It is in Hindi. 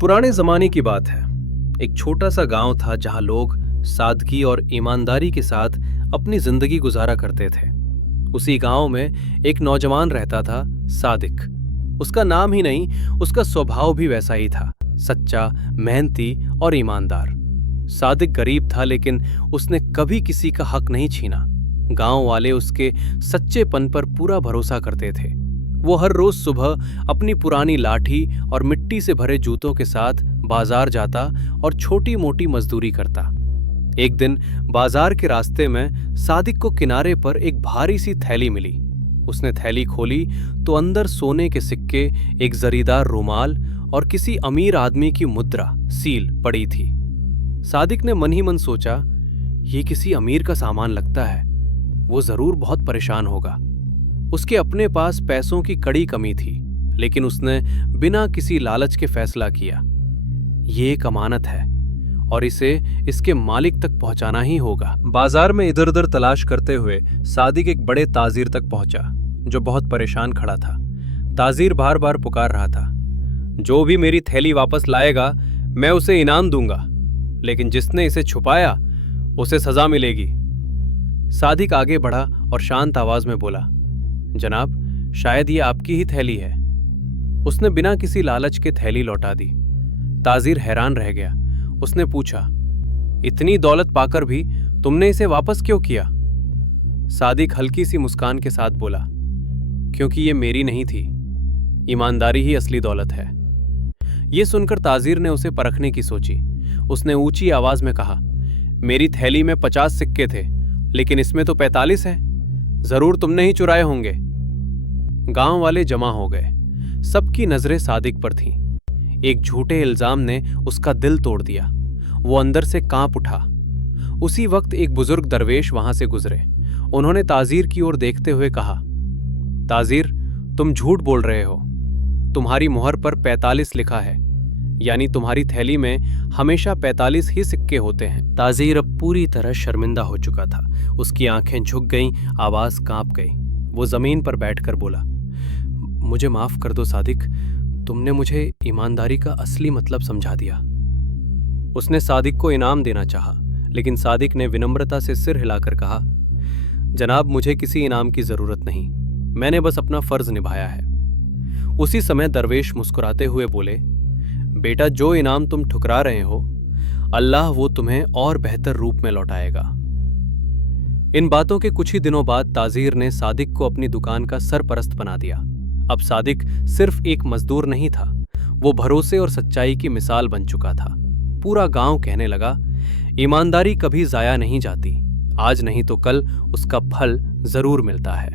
पुराने जमाने की बात है। एक छोटा सा गांव था जहां लोग सादगी और ईमानदारी के साथ अपनी जिंदगी गुजारा करते थे। उसी गांव में एक नौजवान रहता था, सादिक। उसका नाम ही नहीं, उसका स्वभाव भी वैसा ही था, सच्चा, मेहनती और ईमानदार। सादिक गरीब था, लेकिन उसने कभी किसी का हक नहीं छीना। गांव वाले उसके सच्चेपन पर पूरा भरोसा करते थे। वो हर रोज सुबह अपनी पुरानी लाठी और मिट्टी से भरे जूतों के साथ बाजार जाता और छोटी मोटी मजदूरी करता। एक दिन बाजार के रास्ते में सादिक को किनारे पर एक भारी सी थैली मिली। उसने थैली खोली तो अंदर सोने के सिक्के, एक जरीदार रुमाल और किसी अमीर आदमी की मुद्रा, सील पड़ी थी। सादिक ने मन ही मन सोचा, ये किसी अमीर का सामान लगता है, वो जरूर बहुत परेशान होगा। उसके अपने पास पैसों की कड़ी कमी थी, लेकिन उसने बिना किसी लालच के फैसला किया, ये एक अमानत है और इसे इसके मालिक तक पहुंचाना ही होगा। बाजार में इधर उधर तलाश करते हुए सादिक एक बड़े ताजिर तक पहुंचा, जो बहुत परेशान खड़ा था। ताजिर बार बार पुकार रहा था, जो भी मेरी थैली वापस लाएगा मैं उसे इनाम दूंगा, लेकिन जिसने इसे छुपाया उसे सजा मिलेगी। सादिक आगे बढ़ा और शांत आवाज में बोला, जनाब, शायद ये आपकी ही थैली है। उसने बिना किसी लालच के थैली लौटा दी। ताजिर हैरान रह गया। उसने पूछा, इतनी दौलत पाकर भी तुमने इसे वापस क्यों किया? सादिक हल्की सी मुस्कान के साथ बोला, क्योंकि ये मेरी नहीं थी, ईमानदारी ही असली दौलत है। ये सुनकर ताजिर ने उसे परखने की सोची। उसने ऊंची आवाज में कहा, मेरी थैली में 50 सिक्के थे, लेकिन इसमें तो 45 है, जरूर तुमने ही चुराए होंगे। गांव वाले जमा हो गए। सबकी नजरें सादिक पर थीं। एक झूठे इल्जाम ने उसका दिल तोड़ दिया। वो अंदर से कांप उठा। उसी वक्त एक बुजुर्ग दरवेश वहां से गुजरे। उन्होंने ताजिर की ओर देखते हुए कहा, ताजिर, तुम झूठ बोल रहे हो। तुम्हारी मुहर पर 45 लिखा है, यानी तुम्हारी थैली में हमेशा 45 ही सिक्के होते हैं। ताजिर अब पूरी तरह शर्मिंदा हो चुका था। उसकी आंखें झुक गईं, आवाज कांप गई। वो जमीन पर बैठकर बोला, मुझे माफ कर दो सादिक, तुमने मुझे ईमानदारी का असली मतलब समझा दिया। उसने सादिक को इनाम देना चाहा, लेकिन सादिक ने विनम्रता से सिर हिलाकर कहा, जनाब, मुझे किसी इनाम की जरूरत नहीं, मैंने बस अपना फर्ज निभाया है। उसी समय दरवेश मुस्कुराते हुए बोले, बेटा, जो इनाम तुम ठुकरा रहे हो, अल्लाह वो तुम्हें और बेहतर रूप में लौटाएगा। इन बातों के कुछ ही दिनों बाद ताजिर ने सादिक को अपनी दुकान का सरपरस्त बना दिया। अब सादिक सिर्फ एक मजदूर नहीं था, वो भरोसे और सच्चाई की मिसाल बन चुका था। पूरा गांव कहने लगा, ईमानदारी कभी जाया नहीं जाती, आज नहीं तो कल उसका फल जरूर मिलता है।